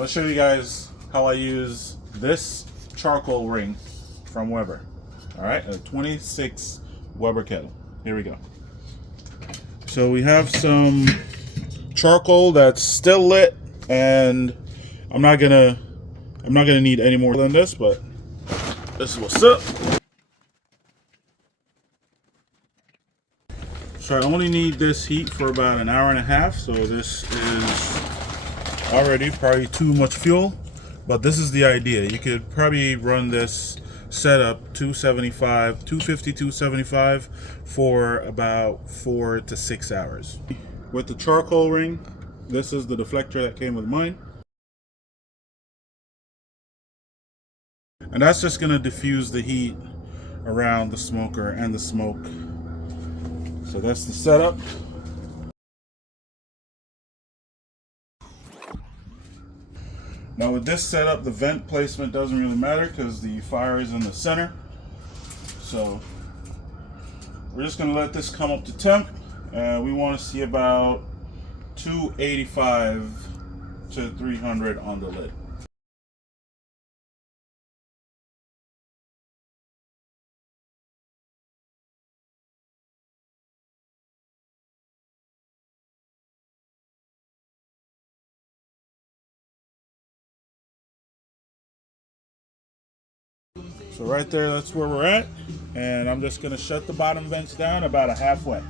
Let's show you guys how I use this charcoal ring from Weber. All right, a 26 Weber kettle. Here we go. So we have some charcoal that's still lit, and I'm not gonna need any more than this, but this is what's up. So I only need this heat for about an hour and a half, so this is already probably too much fuel, but this is the idea. You could probably run this setup 250, 275 for about 4 to 6 hours. With the charcoal ring, this is the deflector that came with mine. And that's just gonna diffuse the heat around the smoker and the smoke. So that's the setup. Now with this setup, the vent placement doesn't really matter because the fire is in the center. So we're just gonna let this come up to temp, and we want to see about 285 to 300 on the lid. So right there, that's where we're at, and I'm just gonna shut the bottom vents down about a halfway.